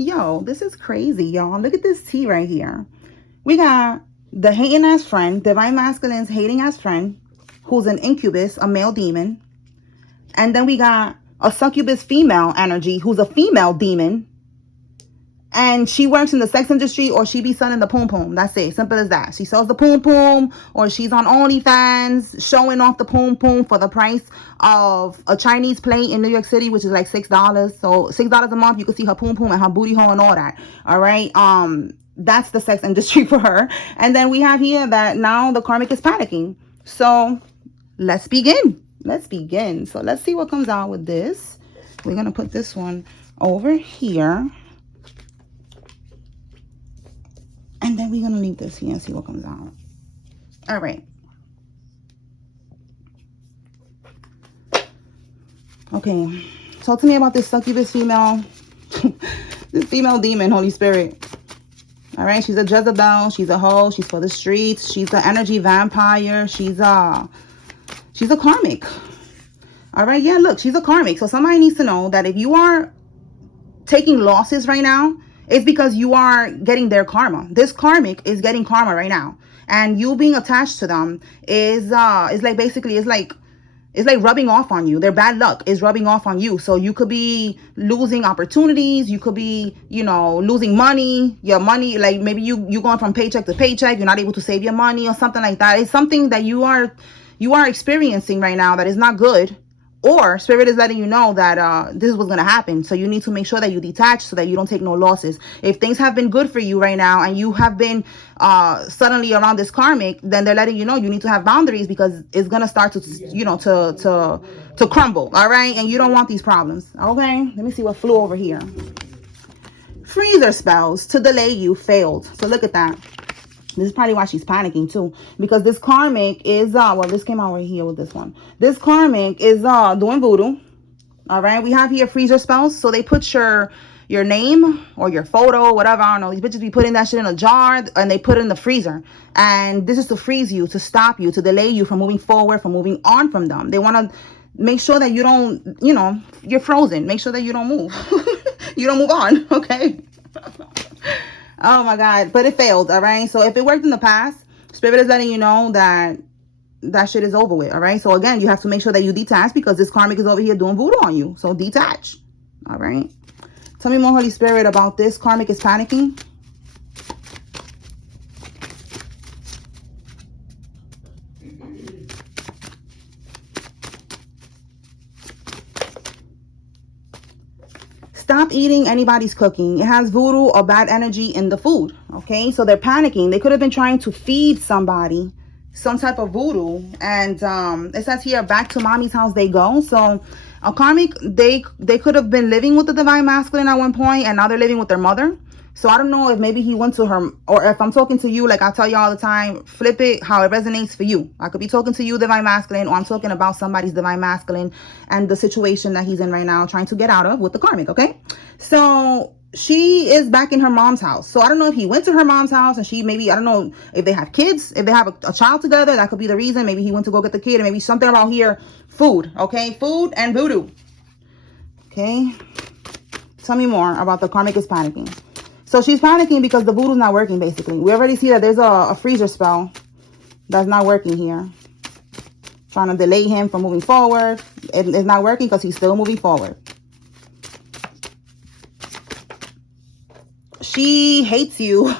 Yo, this is crazy, y'all. Look at this tea right here. We got the hating ass friend, divine masculine's hating ass friend, who's an incubus, a male demon. And then we got a succubus female energy, who's a female demon. And she works in the sex industry, or she be selling the poom poom. That's it. Simple as that. She sells the poom poom, or she's on OnlyFans showing off the poom poom for the price of a Chinese plate in New York City, which is like $6. So $6 a month, you can see her poom poom and her booty hole and all that. All right. That's the sex industry for her. And then we have here that now the karmic is panicking. So let's begin. Let's begin. So let's see what comes out with this. We're gonna put this one over here. And then we're going to leave this here and see what comes out. All right. Okay. Talk to me about this succubus female. This female demon, Holy Spirit. All right. She's a Jezebel. She's a hoe. She's for the streets. She's an energy vampire. She's a karmic. All right. Yeah, look. She's a karmic. So somebody needs to know that if you are taking losses right now, it's because you are getting their karma. This karmic is getting karma right now. And you being attached to them is like basically, it's like rubbing off on you. Their bad luck is rubbing off on you. So you could be losing opportunities. You could be, losing money. Your money, like maybe you going from paycheck to paycheck. You're not able to save your money or something like that. It's something that you are experiencing right now that is not good. Or spirit is letting you know that this is what's going to happen. So you need to make sure that you detach so that you don't take no losses. If things have been good for you right now and you have been suddenly around this karmic, then they're letting you know you need to have boundaries, because it's going to start to, to crumble. All right. And you don't want these problems. Okay. Let me see what flew over here. Freezer spells to delay you failed. So look at that. This is probably why she's panicking too, because this karmic is this came out right here with this one. This karmic is doing voodoo. All right, we have here freezer spells. So they put your name or your photo, whatever, I don't know, these bitches be putting that shit in a jar and they put it in the freezer, and this is to freeze you, to stop you, to delay you from moving forward, from moving on from them. They want to make sure that you don't, you're frozen. Make sure that you don't move. You don't move on. Okay. Oh my God. But it failed. All right. So if it worked in the past, spirit is letting you know that that shit is over with. All right. So again, you have to make sure that you detach, because this karmic is over here doing voodoo on you. So detach. All right. Tell me more, Holy Spirit, about this karmic is panicking. Stop eating anybody's cooking. It has voodoo or bad energy in the food. Okay, so they're panicking. They could have been trying to feed somebody some type of voodoo, and it says here, back to mommy's house they go. So a karmic, they could have been living with the divine masculine at one point, and now they're living with their mother. So I don't know if maybe he went to her, or if I'm talking to you, like I tell you all the time, flip it how it resonates for you. I could be talking to you, divine masculine, or I'm talking about somebody's divine masculine and the situation that he's in right now, trying to get out of with the karmic. Okay, so she is back in her mom's house. So I don't know if he went to her mom's house and she maybe, I don't know if they have kids, if they have a child together, that could be the reason. Maybe he went to go get the kid, and maybe something about here, food. Okay, food and voodoo. Okay, tell me more about the karmic is panicking. So she's panicking because the voodoo's not working, basically. We already see that there's a freezer spell that's not working here. Trying to delay him from moving forward. It's not working because he's still moving forward. She hates you.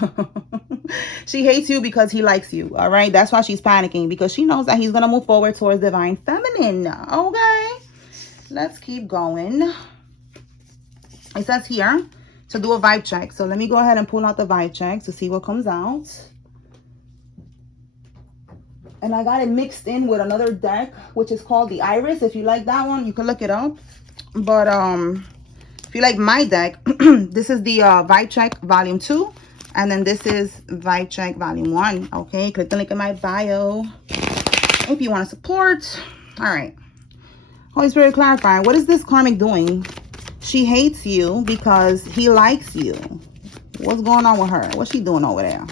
She hates you because he likes you, all right? That's why she's panicking, because she knows that he's going to move forward towards divine feminine, okay? Let's keep going. It says here to do a vibe check. So let me go ahead and pull out the vibe check to see what comes out. And I got it mixed in with another deck, which is called the Iris. If you like that one, you can look it up. But if you like my deck, this is the vibe check volume 2. And then this is vibe check volume 1. Okay, click the link in my bio if you want to support. All right. Holy Spirit, clarify. What is this karmic doing? She hates you because he likes you. What's going on with her? What's she doing over there?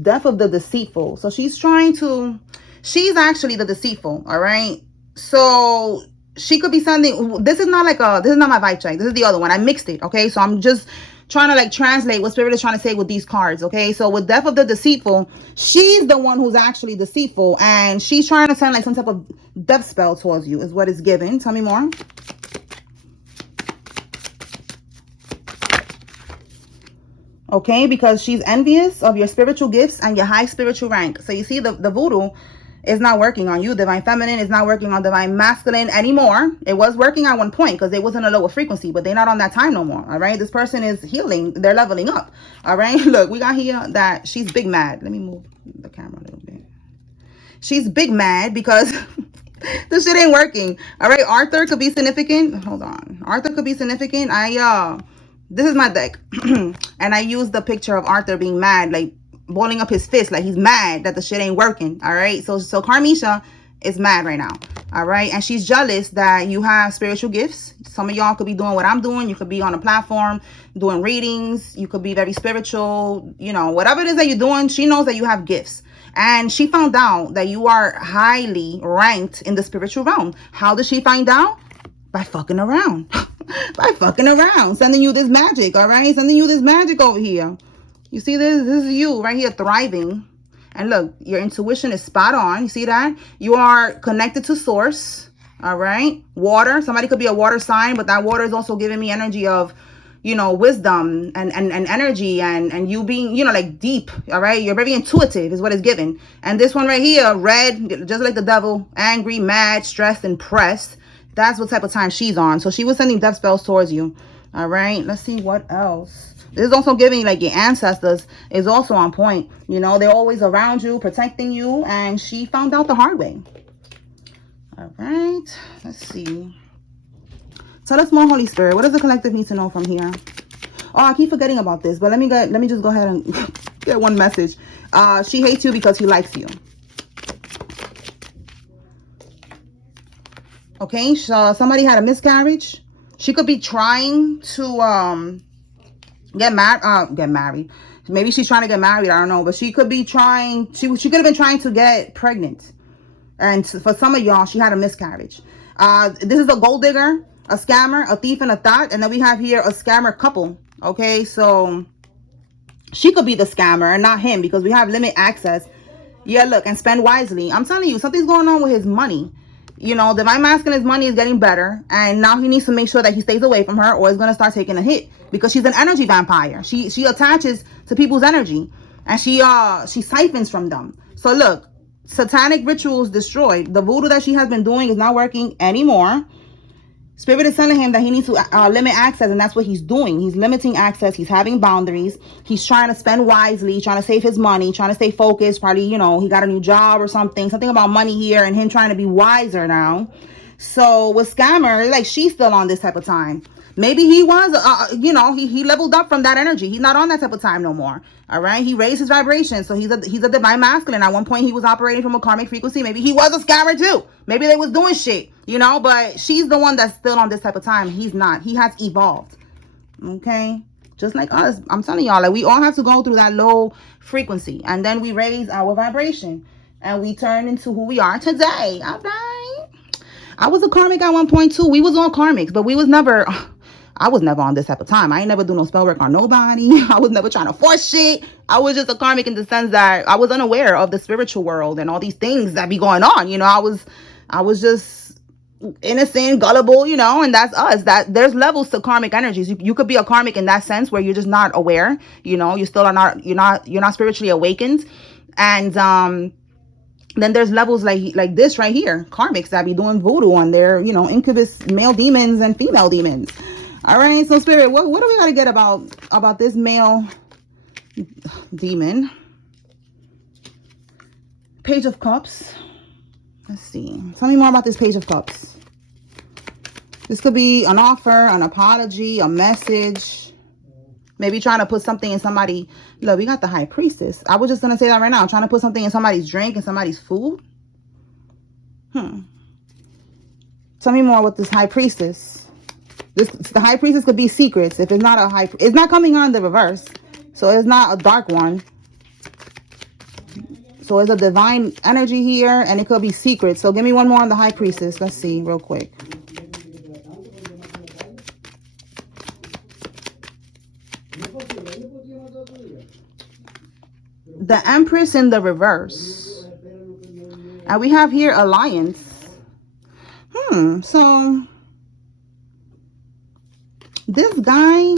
Death of the deceitful. So she's actually the deceitful, all right? So she could be sending, this is not like a, this is not my vibe check, this is the other one. I mixed it, okay? So I'm just trying to like translate what spirit is trying to say with these cards, okay? So with death of the deceitful, she's the one who's actually deceitful, and she's trying to send like some type of death spell towards you is what is given. Tell me more. Okay, because she's envious of your spiritual gifts and your high spiritual rank. So you see the voodoo is not working on you. Divine feminine is not working on divine masculine anymore. It was working at one point because it was in a lower frequency, but they're not on that time no more. All right, this person is healing. They're leveling up. All right, look, we got here that she's big mad. Let me move the camera a little bit. She's big mad because this shit ain't working. All right, Arthur could be significant. Hold on, Arthur could be significant. This is my deck, and I use the picture of Arthur being mad, like balling up his fist, like he's mad that the shit ain't working. All right, so Karmeisha is mad right now. All right, and she's jealous that you have spiritual gifts. Some of y'all could be doing what I'm doing. You could be on a platform doing readings. You could be very spiritual. You know, whatever it is that you're doing, she knows that you have gifts. And she found out that you are highly ranked in the spiritual realm. How did she find out? By fucking around. By fucking around. Sending you this magic, all right? Sending you this magic over here. You see this? This is you right here thriving. And look, your intuition is spot on. You see that? You are connected to source, all right? Water. Somebody could be a water sign, but that water is also giving me energy of, you know, wisdom and energy and you being, you know, like deep, all right? You're very intuitive is what it's given. And this one right here, red, just like the devil, angry, mad, stressed, and pressed. That's what type of time she's on. So she was sending death spells towards you. All right. Let's see what else. This is also giving like your ancestors is also on point. You know, they're always around you, protecting you. And she found out the hard way. All right. Let's see. Tell us more, Holy Spirit. What does the collective need to know from here? Oh, I keep forgetting about this. But let me just go ahead and get one message. She hates you because he likes you. Okay, so somebody had a miscarriage. She could be trying to get married. Maybe she's trying to get married. I don't know, but she could be trying. She could have been trying to get pregnant. And for some of y'all, she had a miscarriage. This is a gold digger, a scammer, a thief, and a thought. And then we have here a scammer couple. Okay, so she could be the scammer and not him because we have limit access. Yeah, look, and spend wisely. I'm telling you, something's going on with his money. You know, divine masculine's money is getting better, and now he needs to make sure that he stays away from her, or he's gonna start taking a hit because she's an energy vampire. She attaches to people's energy, and she siphons from them. So look, satanic rituals destroyed. The voodoo that she has been doing is not working anymore. Spirit is telling him that he needs to limit access, and that's what he's doing. He's limiting access. He's having boundaries. He's trying to spend wisely, trying to save his money, trying to stay focused. Probably, you know, he got a new job or something. Something about money here and him trying to be wiser now. So with scammer, like she's still on this type of time. Maybe he was, you know, he leveled up from that energy. He's not on that type of time no more. All right. He raised his vibration. So he's a divine masculine. At one point, he was operating from a karmic frequency. Maybe he was a scammer too. Maybe they was doing shit, you know, but she's the one that's still on this type of time. He's not. He has evolved. Okay. Just like us. I'm telling y'all, like we all have to go through that low frequency and then we raise our vibration and we turn into who we are today. All right. I was a karmic at one point too. We was all karmics, but we was never... I was never on this type of time. I ain't never do no spell work on nobody. I was never trying to force shit. I was just a karmic in the sense that I was unaware of the spiritual world and all these things that be going on. You know, I was just innocent, gullible, you know, and that's us. That there's levels to karmic energies. You could be a karmic in that sense where you're just not aware, you know, you still are not, you're not spiritually awakened. And then there's levels like this right here, karmics that be doing voodoo on their, you know, incubus male demons and female demons. All right, so Spirit, what do we got to get about this male demon? Page of Cups. Let's see. Tell me more about this Page of Cups. This could be an offer, an apology, a message. Maybe trying to put something in somebody. Look, we got the High Priestess. I was just going to say that right now. Trying to put something in somebody's drink and somebody's food. Tell me more with this High Priestess. The High Priestess could be secrets. If it's not a high, it's not coming on the reverse, so it's not a dark one. So it's a divine energy here, and it could be secrets. So give me one more on the High Priestess. Let's see real quick. the Empress in the reverse. And we have here alliance. So this guy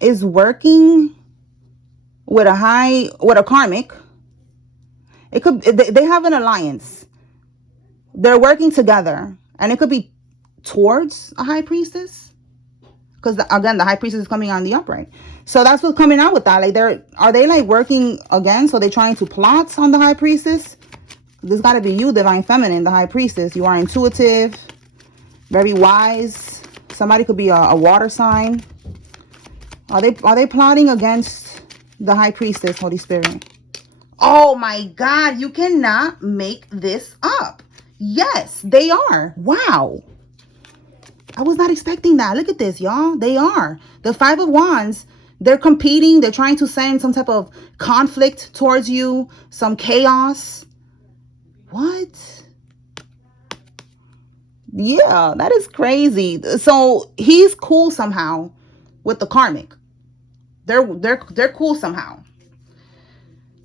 is working with a karmic. It could, they have an alliance. They're working together, and it could be towards a high priestess, because again, the high priestess is coming on the upright. So that's what's coming out with that. Like, are they like working again? So they're trying to plot on the high priestess. This got to be you, divine feminine, the high priestess. You are intuitive, very wise. Somebody could be a water sign. Are they plotting against the high priestess, Holy Spirit? Oh my God, you cannot make this up. Yes, they are. Wow. I was not expecting that. Look at this, y'all. They are. The Five of Wands, they're competing. They're trying to send some type of conflict towards you, some chaos. What? Yeah, that is crazy. So he's cool somehow with the karmic. They're cool somehow.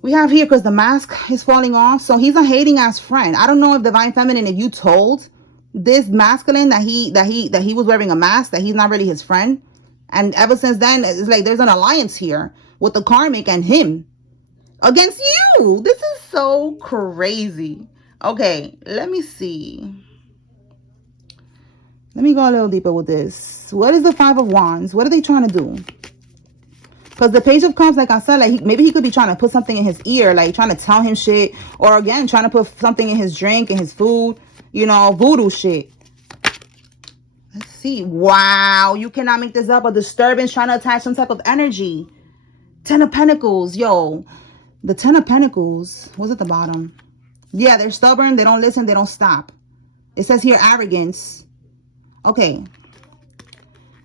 We have here, because the mask is falling off, so he's a hating ass friend. I don't know if divine feminine, if you told this masculine that he was wearing a mask, that he's not really his friend, and ever since then it's like there's an alliance here with the karmic and him against you. This is so crazy. Okay, let me see. Let me go a little deeper with this. What is the Five of Wands? What are they trying to do? Because the Page of Cups, like I said, like maybe he could be trying to put something in his ear, like trying to tell him shit, or again trying to put something in his drink, in his food, you know, voodoo shit. Let's see. Wow, you cannot make this up. A disturbance, trying to attach some type of energy. Ten of Pentacles, yo. The Ten of Pentacles was at the bottom. Yeah, they're stubborn. They don't listen. They don't stop. It says here arrogance. Okay.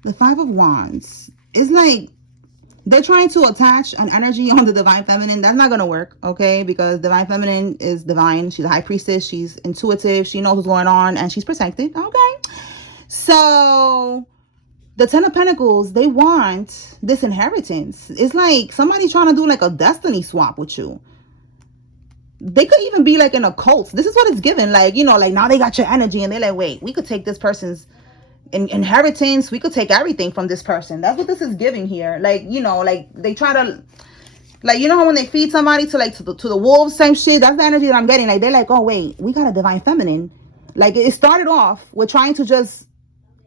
The Five of Wands. It's like they're trying to attach an energy on the divine feminine. That's not going to work, okay? Because divine feminine is divine. She's a high priestess. She's intuitive. She knows what's going on, and she's protected, okay? So the Ten of Pentacles, they want this inheritance. It's like somebody trying to do like a destiny swap with you. They could even be like in a cult. This is what it's given. Like, you know, like now they got your energy, and they're like, wait, we could take this person's inheritance. We could take everything from this person. That's what this is giving here. Like, you know, like they try to, like, you know how when they feed somebody to like to the wolves, same shit. That's the energy that I'm getting. Like, they're like, oh wait, we got a divine feminine. Like, it started off with trying to just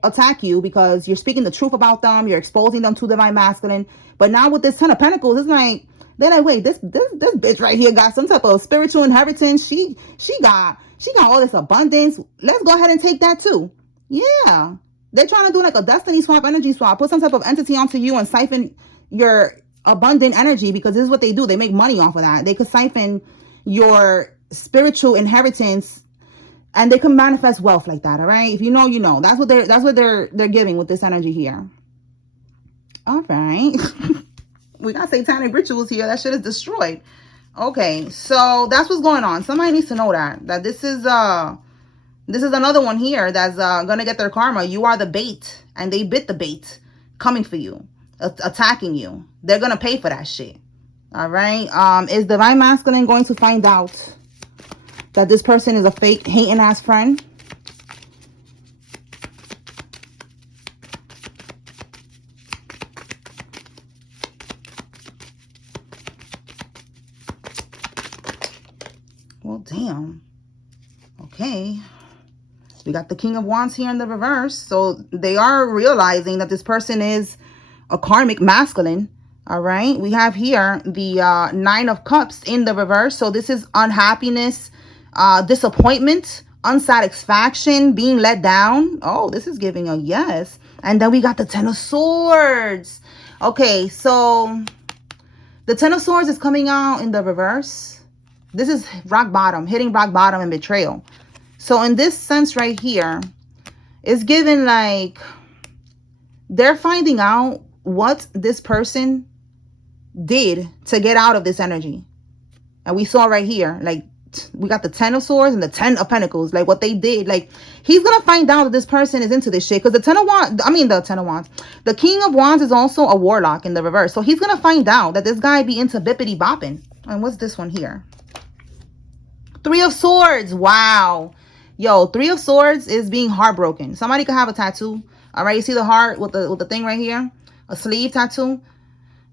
attack you because you're speaking the truth about them, you're exposing them to divine masculine. But now with this Ten of Pentacles, it's like they're like, wait, this bitch right here got some type of spiritual inheritance. She got all this abundance. Let's go ahead and take that too. Yeah. They're trying to do like a destiny swap, energy swap. Put some type of entity onto you and siphon your abundant energy, because this is what they do. They make money off of that. They could siphon your spiritual inheritance, and they can manifest wealth like that. All right. If you know, you know. That's what they're giving with this energy here. All right. We got satanic rituals here. That shit is destroyed. Okay, so that's what's going on. Somebody needs to know that this is another one here that's gonna get their karma. You are the bait, and they bit the bait, coming for you, attacking you. They're gonna pay for that shit. All right. Is divine masculine going to find out that this person is a fake hating ass friend? Well, damn. Okay. We got the King of Wands here in the reverse. So they are realizing that this person is a karmic masculine. All right. We have here the Nine of Cups in the reverse. So this is unhappiness, disappointment, unsatisfaction, being let down. Oh, this is giving a yes. And then we got the Ten of Swords. Okay. So the Ten of Swords is coming out in the reverse. This is rock bottom, hitting rock bottom and betrayal. So in this sense right here, it's given like they're finding out what this person did to get out of this energy. And we saw right here, like we got the Ten of Swords and the Ten of Pentacles, like what they did. Like he's going to find out that this person is into this shit. Because the Ten of Wands, the King of Wands is also a warlock in the reverse. So he's going to find out that this guy be into bippity bopping. And what's this one here? Three of Swords. Wow. Yo, Three of Swords is being heartbroken. Somebody could have a tattoo. All right, you see the heart with the thing right here? A sleeve tattoo.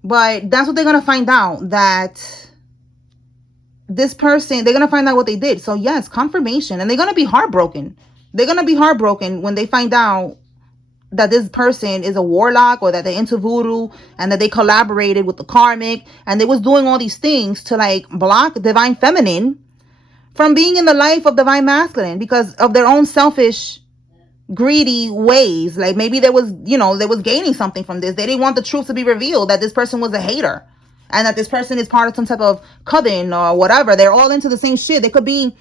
But that's what they're going to find out, that this person, they're going to find out what they did. So yes, confirmation. And they're going to be heartbroken. They're going to be heartbroken when they find out that this person is a warlock, or that they're into voodoo, and that they collaborated with the karmic, and they was doing all these things to like block divine feminine from being in the life of divine masculine because of their own selfish, greedy ways. Like maybe there was, they was gaining something from this. They didn't want the truth to be revealed, that this person was a hater, and that this person is part of some type of coven or whatever. They're all into the same shit. They could be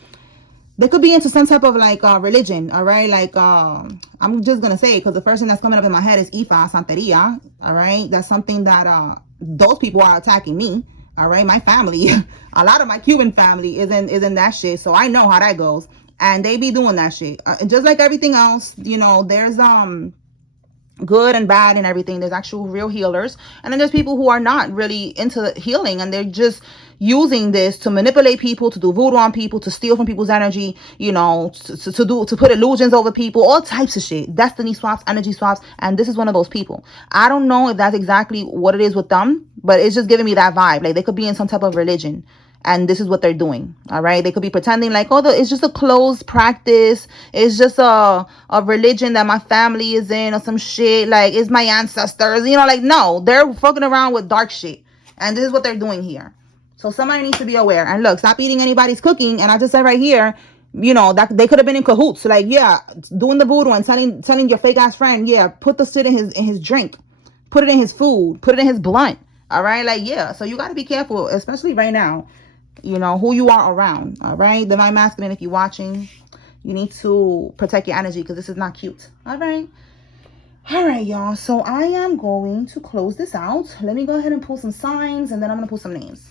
into some type of like religion. All right, like I'm just gonna say, because the first thing that's coming up in my head is Ifa, Santeria. All right, that's something that those people are attacking me. All right, my family, a lot of my Cuban family is in that shit, so I know how that goes, and they be doing that shit. Just like everything else, there's good and bad and everything. There's actual real healers, and then there's people who are not really into healing, and they're just using this to manipulate people, to do voodoo on people, to steal from people's energy, to put illusions over people, all types of shit, destiny swaps, energy swaps. And this is one of those people. I don't know if that's exactly what it is with them, but it's just giving me that vibe. Like they could be in some type of religion, and this is what they're doing. All right, they could be pretending like, oh, it's just a closed practice, it's just a religion that my family is in, or some shit, like it's my ancestors, like, no, they're fucking around with dark shit, and this is what they're doing here. So somebody needs to be aware. And look, stop eating anybody's cooking. And I just said right here, that they could have been in cahoots, like, yeah, doing the voodoo and telling your fake ass friend, yeah, put the shit in his drink, put it in his food, put it in his blunt. All right, like, yeah. So you got to be careful, especially right now, who you are around. All right, divine masculine, if you're watching, you need to protect your energy, because this is not cute. All right, y'all. So I am going to close this out. Let me go ahead and pull some signs, and then I'm gonna pull some names.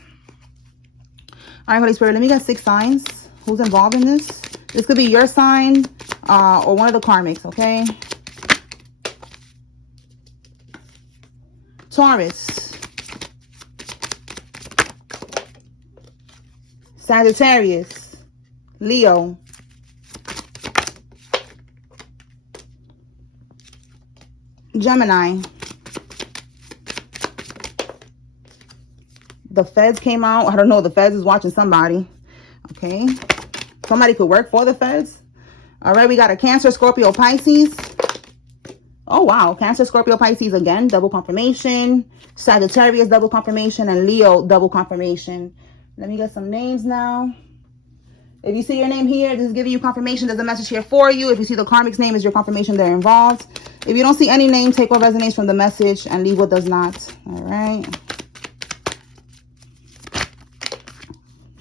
All right, Holy Spirit, let me get 6 signs. Who's involved in this? This could be your sign or one of the karmics, okay? Taurus. Sagittarius. Leo. Gemini. The feds came out. I don't know. The feds is watching somebody. Okay. Somebody could work for the feds. All right. We got a Cancer, Scorpio, Pisces. Oh, wow. Cancer, Scorpio, Pisces again. Double confirmation. Sagittarius, double confirmation. And Leo, double confirmation. Let me get some names now. If you see your name here, this is giving you confirmation. There's a message here for you. If you see the karmic's name, is your confirmation they're involved. If you don't see any name, take what resonates from the message and leave what does not. All right.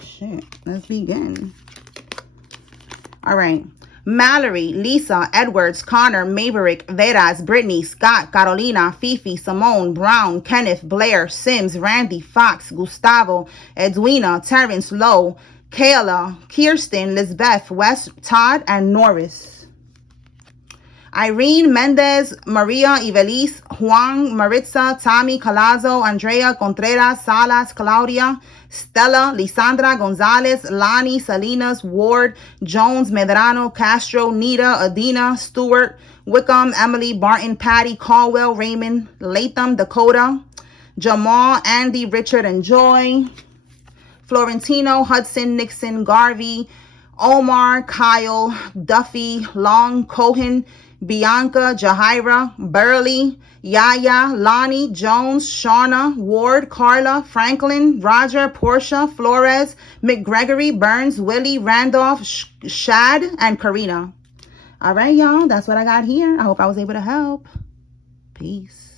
Shit, let's begin. All right. Mallory, Lisa, Edwards, Connor, Maverick, Veras, Brittany, Scott, Carolina, Fifi, Simone, Brown, Kenneth, Blair, Sims, Randy, Fox, Gustavo, Edwina, Terrence, Lowe, Kayla, Kirsten, Lisbeth, West, Todd, and Norris. Irene, Mendez, Maria, Ivelisse, Juan, Maritza, Tommy, Calazo, Andrea, Contreras, Salas, Claudia, Stella, Lisandra, Gonzalez, Lonnie, Salinas, Ward, Jones, Medrano, Castro, Nita, Adina, Stewart, Wickham, Emily, Barton, Patty, Caldwell, Raymond, Latham, Dakota, Jamal, Andy, Richard, and Joy, Florentino, Hudson, Nixon, Garvey, Omar, Kyle, Duffy, Long, Cohen, Bianca, Jahira, Burley, Yaya, Lonnie, Jones, Shauna, Ward, Carla, Franklin, Roger, Portia, Flores, McGregory, Burns, Willie, Randolph, Shad, and Karina. All right, y'all. That's what I got here. I hope I was able to help. Peace.